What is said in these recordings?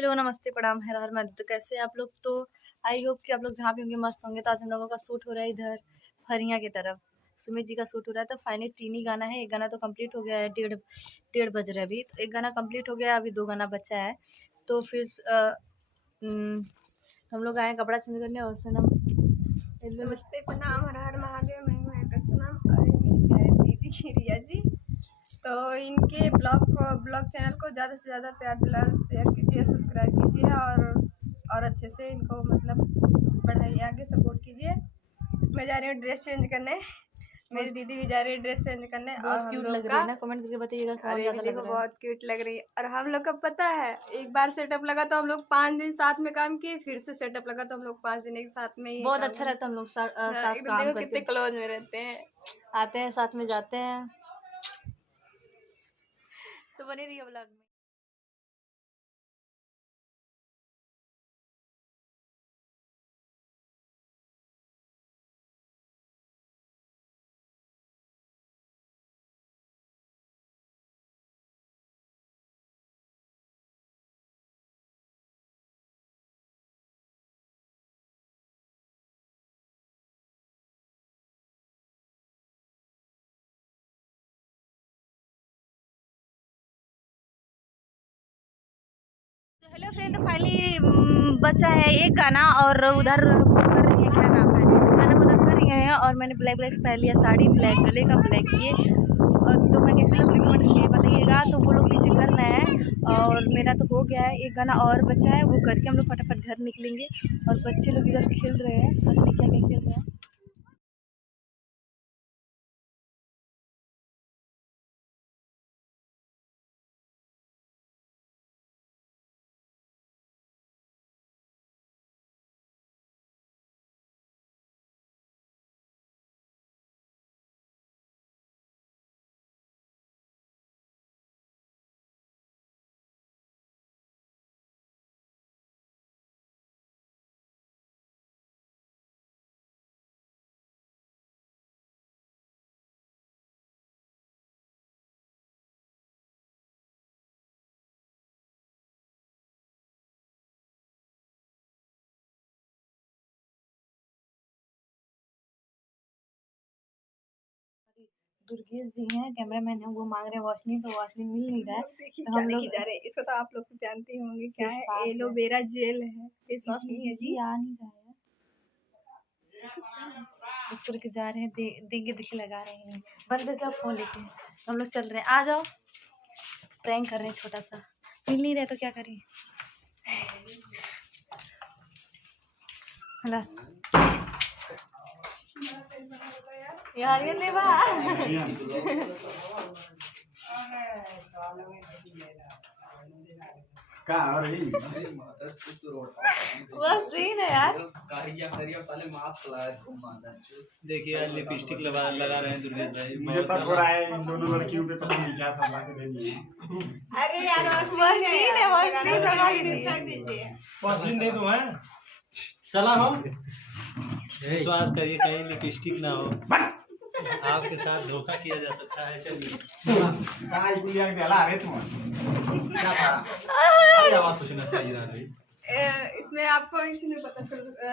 Hello नमस्ते प्रणाम हर हर महादेव। तो कैसे आप लोग? तो आई होप कि आप लोग जहाँ भी होंगे मस्त होंगे। तो आज हम लोगों का शूट हो रहा है इधर फरिया की तरफ, सुमित जी का शूट हो रहा है। तो फाइनली 3 ही गाना है, एक गाना तो कंप्लीट हो गया है, डेढ़ बज रहा है अभी। तो एक गाना कंप्लीट हो गया, अभी 2 गाना बचा है। तो फिर हम लोग आए कपड़ा चेंज करने और सनम नमस्ते प्रणाम हर हर महादेव। मैं हूँ एक्टर सनम और मेरी प्यारी दीदी रिया जी। तो इनके ब्लॉग चैनल को ज़्यादा से ज़्यादा प्यार दुलार शेयर कीजिए, सब्सक्राइब कीजिए और अच्छे से इनको मतलब बढ़ाइए, आगे सपोर्ट कीजिए। मैं जा रही हूँ ड्रेस चेंज करने, मेरी दीदी भी जा रही है ड्रेस चेंज करने। और हम क्यूट लोग लग रही है ना, कमेंट करके बताइएगा कौन ज़्यादा लग देखो रहा है। बहुत क्यूट लग रही है। और हम लोग का पता है, एक बार सेटअप लगा तो हम लोग 5 दिन साथ में काम किए, फिर से सेटअप लगा तो हम लोग 5 दिन एक साथ में ही बहुत अच्छा लगता है हम लोग साथ काम देखो करके। कितने क्लोज में रहते हैं, आते हैं साथ में जाते हैं। तो बने रहिए व्लॉग में। हेलो फ्रेंड, तो फाइनली बचा है एक गाना और उधर कर रही है, क्या नाम है, सनम उधर कर रही है। और मैंने ब्लैक पहन लिया, साड़ी ब्लैक, गले का ब्लैक ये। और तो मैं कैसे लोग रिकमेंड करके बताइएगा। तो वो लोग पीछे कर रहे हैं और मेरा तो हो गया है, एक गाना और बचा है, वो करके हम लोग फटाफट घर निकलेंगे। और बच्चे लोग इधर खेल रहे हैं, पता नहीं क्या क्या खेल रहे हैं। दुर्गेश जी हैं, कैमरामैन है, वो मांग रहे हैं वॉशलिन, तो वॉशलिन मिल नहीं रहा है। तो हम लोग जा रहे हैं, इसको तो आप लोग जानते होंगे क्या है, फेस एलोवेरा जेल है, फेस वॉश नहीं है जी। आ नहीं रहा है, इसको लेके जा रहे हैं, देंगे देखिए, लगा रहे हैं बंद करके आप फोन लेके। हम लोग चल रहे हैं, आ जाओ, प्रैंक कर रहे हैं छोटा सा। मिल नहीं रहे तो क्या करें। हला यार ये लेवा बस सीन है यार। देखिए लिपस्टिक लगा रहे हैं दुर्गेश भाई। मुझे सब हो रहा है इन दोनों लड़कियों पे, पता नहीं क्या सब लाके दे दिए। अरे यार वॉशलिन लगा दीजिए। वॉशलिन दे दूं हैं? चला हम विश्वास करिए कहीं लिपस्टिक ना हो, आपके साथ धोखा किया जा सकता है। चलिए काय गुलिया के हला रे तुम क्या था? अरे आवाज कुछ ना सही रहा है। इसमें आपको इसमें पता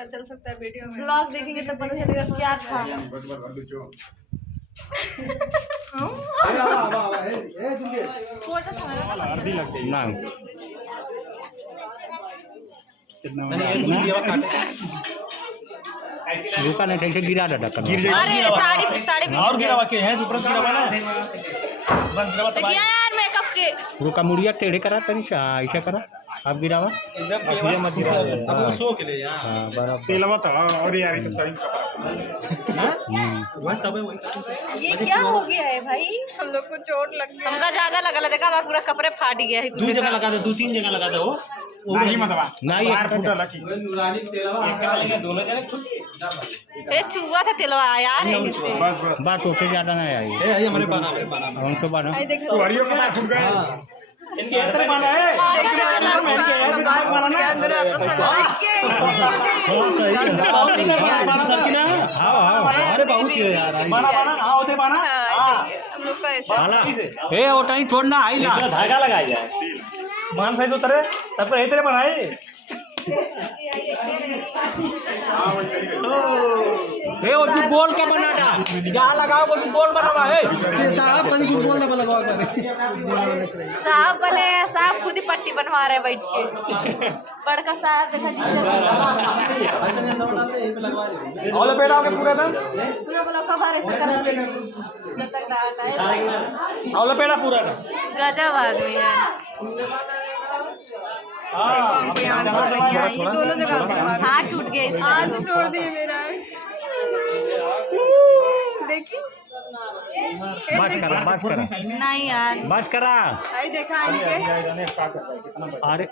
चल सकता है, वीडियो में ब्लॉग देखेंगे तो पता चलेगा क्या था। अभी लगते ना रुका नहीं, टेंशन गिरा डाटा गिर जाए। अरे साड़ी और गिरावा के हैं ऊपर गिरावा ना बंद गिरावा तो क्या यार मेकअप के रुका, मुड़िया टेढ़े करा तनी ऐसा करा, अब गिरावा एकदम मत गिरा। अब वो सो के ले यार। हां बराबर तेलवा था। और यार ये तो सही कपड़ा वही तब वही। ये क्या हो गया है भाई? हम लोग को चोट लग गया। हमका ज्यादा लगा, देखा हमारा पूरा कपड़े फाट गया है। 2 जगह लगा दे, 2-3 जगह लगा दे। वो नहीं मतवा नहीं बाहर फूटा लकी नूरानी तेलवा एक करा लेंगे, दोनों जने खुशी। ए चुआ था तेलवा यार। बस बस बात टोटे ज्यादा नहीं आई। ए हमारे पाना उनको बाना तो हरियो के फूट गए इनके अंदर बाना है। अंदर हां सही है सर की ना। हां अरे बहुत ही यार बाना हां होते बाना हम लोग का ऐसा ए वो टाइम छोड़ना आई ना, धागा लगाई जाए। मान भाई तो तेरे सब यही तेरे बनाए और तू गोल का बना था जहाँ लगाओ तू गोल बना है साहब कभी कुछ बोलने वाला लगाओ साहब बने साहब खुद ही पट्टी बनवा रहे बैठ के बड़का साहब देखा और लपेटा के पूरा ना पूरा बोला खबर ऐसे कर जब तक दाट आए और लपेटा पूरा ना गजब आदमी है ये दोनों जगह हाथ टूट गया इसका हाथ तोड़ दिए मेरा देखी बस करा नहीं यार बस करा आई देखा इनके अरे